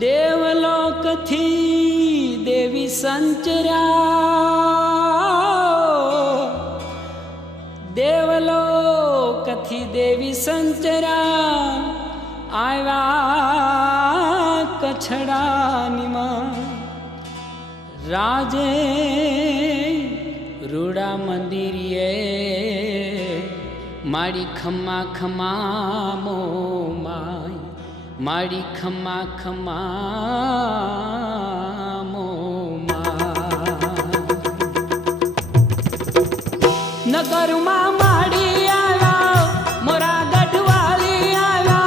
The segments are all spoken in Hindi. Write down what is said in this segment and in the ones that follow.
देवलोक थी देवी संचरा, देवलोक थी देवी संचरा, आया कछड़ा निमा राजे रूड़ा मंदिरिये माड़ी खम्मा खम्मा मो माई, माड़ी खम्मा खम्मा मो नगर मां माड़ी आया मोरा गढ़वाली आया,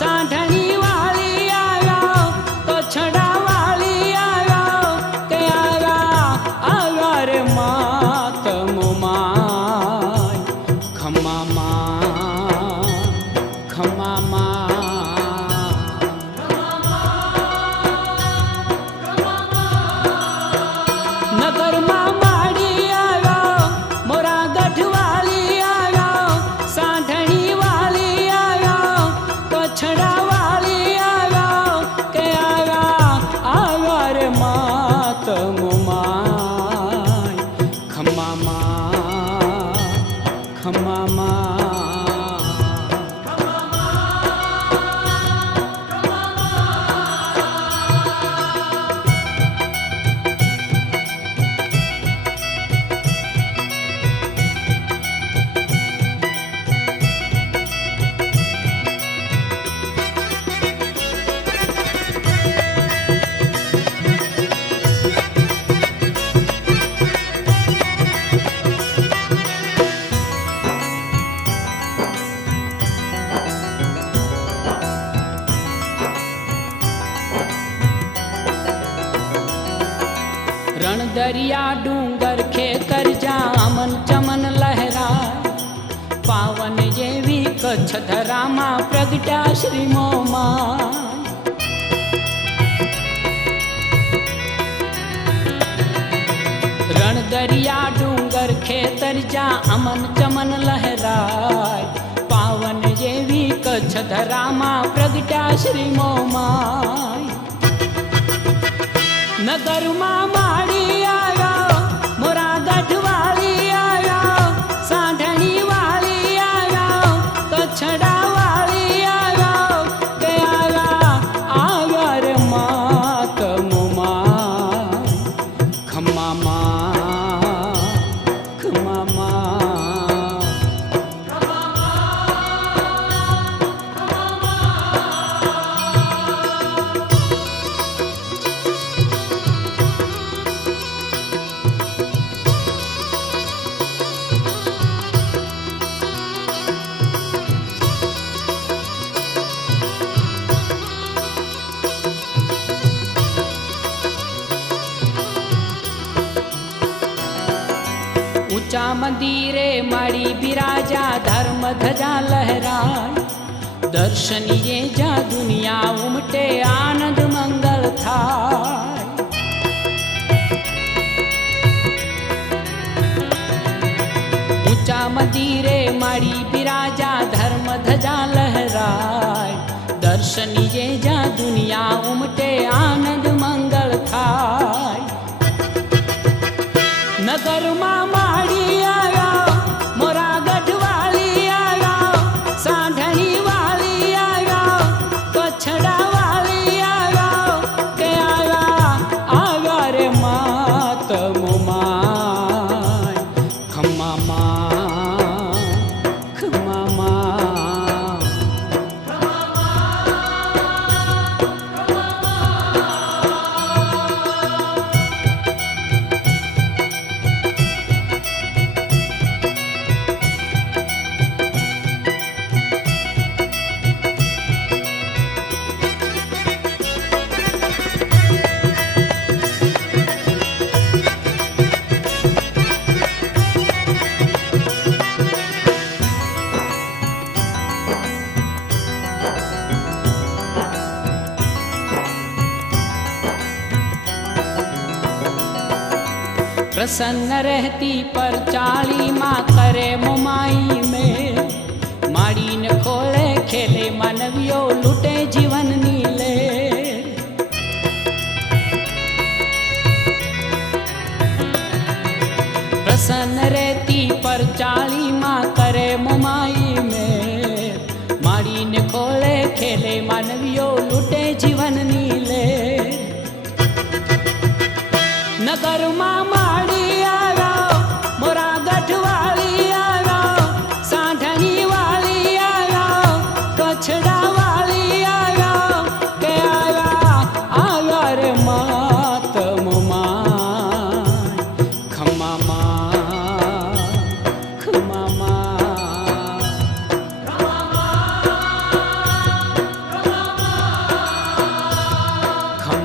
साढ़नी वाली आया तो छड़ा वाली आया के आया आया रे मात मोमाय खम्मा माँ खम्मा माँ नगर मां माड़ी आया मोरा गढ़वाली आया, साढ़नी वाली आया कछड़ा वाली आया के आया आया रे मात मोमाय खम्मा माँ खम्मा माँ रण दरिया डूंगर खेतर जामन चमन लहराय, पावन जेवी कच्छ धरामा प्रगटा श्री मोमाय। रण दरिया डूंगर खेतर जामन चमन लहराय, पावन जेवी कच्छ धरामा प्रगटा श्री मोमाय। नगर मां माड़ी आया मोरा गढ़वाली आया, साढ़नी वाली आया कछड़ा वाली आया के आया आया रे मात मोमाय खम्मा माँ खम्मा माँ ऊंचा मंदिरे माड़ी बिराजा धर्म ध्वजा लहराय, दर्शनीय जा दुनिया उमटे आनंद मंगल थाय। ऊंचा मंदिरे माड़ी बिराजा धर्म ध्वजा लहराय, दर्शनीय जा दुनिया उमटे आनंद मंगल थाय। नगर मां माड़ी आया मोरा गढ़वाली आया, साढ़नी वाली आया कछड़ा वाली आया के आया आया रे मात मोमाय खम्मा माँ खम्मा माँ प्रसन्न रहती पर चाली माँ करे मोमाई में, माड़ी न खोले खेले मानवियो लुटे जीवन नीले।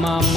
માં